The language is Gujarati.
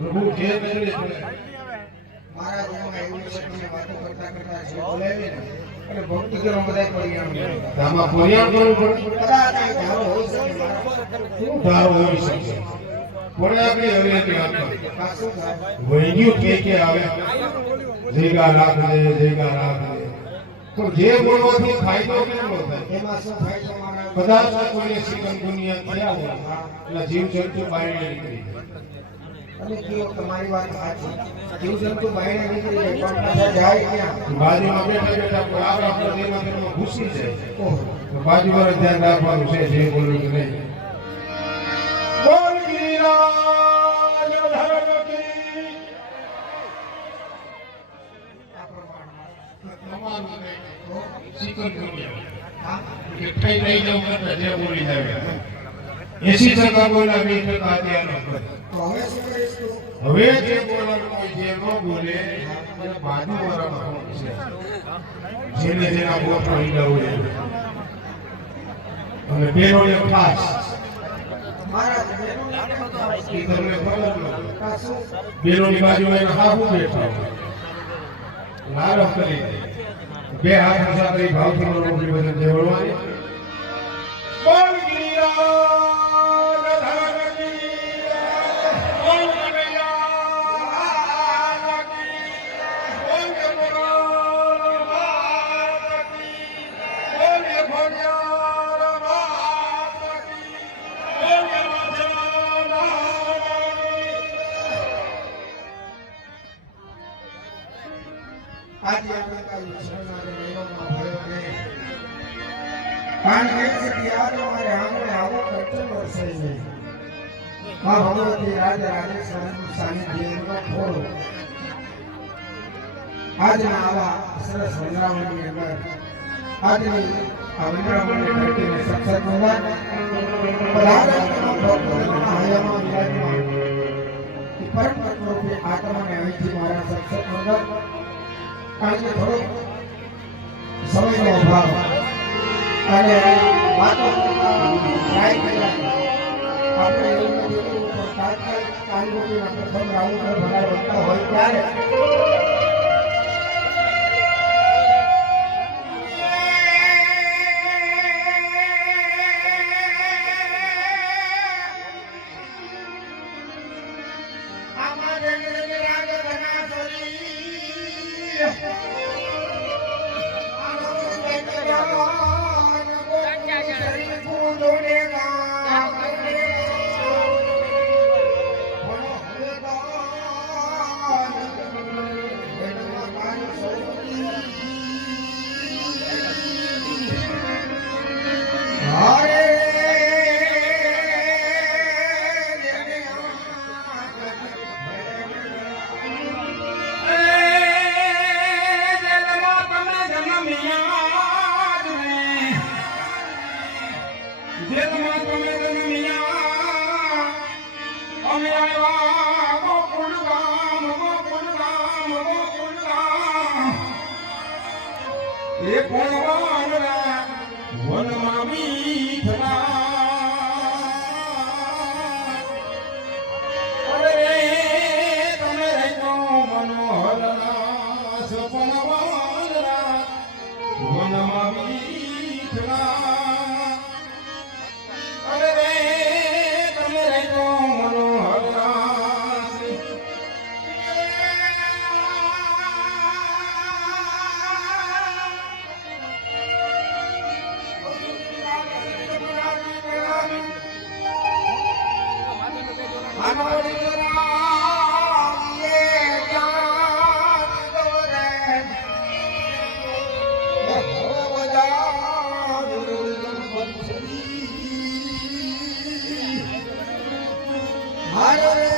પ્રભુ જે નજરે પડે મારા રૂમમાં એવું છે કે વાતો કરતા કરતા જે બોલાવી ને અને ભક્તિ કરવા બધા પરિણામ આમાં પરિણામ કરવું પડે કદાચ આ ધારો હોઈ શકે શું ધારો હોઈ શકે પણ આપણે હવે વાત પાછું થાય વૈન્યુ કે આવે જયગા રાખ દે જયગા રાખ દે તો જે બોલવાથી ફાયદો કેટલો થાય એમાં શું થાય છે મારા કદાચ કોઈને સિકન દુનિયા થયા હોય એટલે જીવ જંતુ બહાર નીકળી અને કયો તમારી વાત સાચી જીવજંતુ બહાર નીકળી જાય પણ પાછા જાય ક્યાં બાજુમાં બેઠા બેઠા કોઈ આવે આપણા દેહમાં તેમાં ઘૂસી જાય ઓહો તો બાજુવાળા ધ્યાન રાખવાનું છે જે બોલવું કે નહીં બોલ ગિરિરાજ ધર્મ કી આ પ્રમાણમાં તમારું નહીં સિકન દુનિયા કે કઈ લઈ જાવ કરતા જે બોલી જાય 80% બોલા 20% આધ્યાનો કરે તો હવે શું કરીશ તું હવે જે બોલવાનું કોઈ જે ન બોલે અને બાજુવાળાનો છે જેને જેના બોટ પડ્યા હોય અને બેનોને ખાસ મારા ઈ તમને ખબર ન પાછું બેનોની બાજુમાં એના હાહુ બેઠા હોય લારમ કરી દે બે હાથ હસા કરી ભાવથી મોકલી બધે દેવળવાની બોલ ગિરિરાજ ધર્મ કી બોલ ગિરિરાજ કી બોલ ગિરિરાજ કી બોલ ગિરિરાજ કી બોલ આજે આપણે કાલે શરણાગત નિયમમાં ભયો નહીં કારણ કે છે કે યાર અમારે આંગણે આવો કરતો વર્ષે નહીં માં ભગવતી રાજ રાજેશ્વરીનું સાનિધ્યમાં થોડો આજના આવા સરસ વંદરાવની અંદર આજની આ વંદરાવની ધરતીને સક્ષમ હોવા પધારેલા ભક્તોના હૈયામાં વિરાજમાન પરમ તત્વરૂપે આત્માને અહીંથી મારા સક્ષમ અંદર કારણ કે થોડો સમયનો અભાવ અને વાતો ટ્રાય કર્યા આપણે એવું નથી પણ તાત્કાલિક કાનગોપીના પ્રથમ રાઉન્ડ ભણાવતા હોય ત્યારે Hare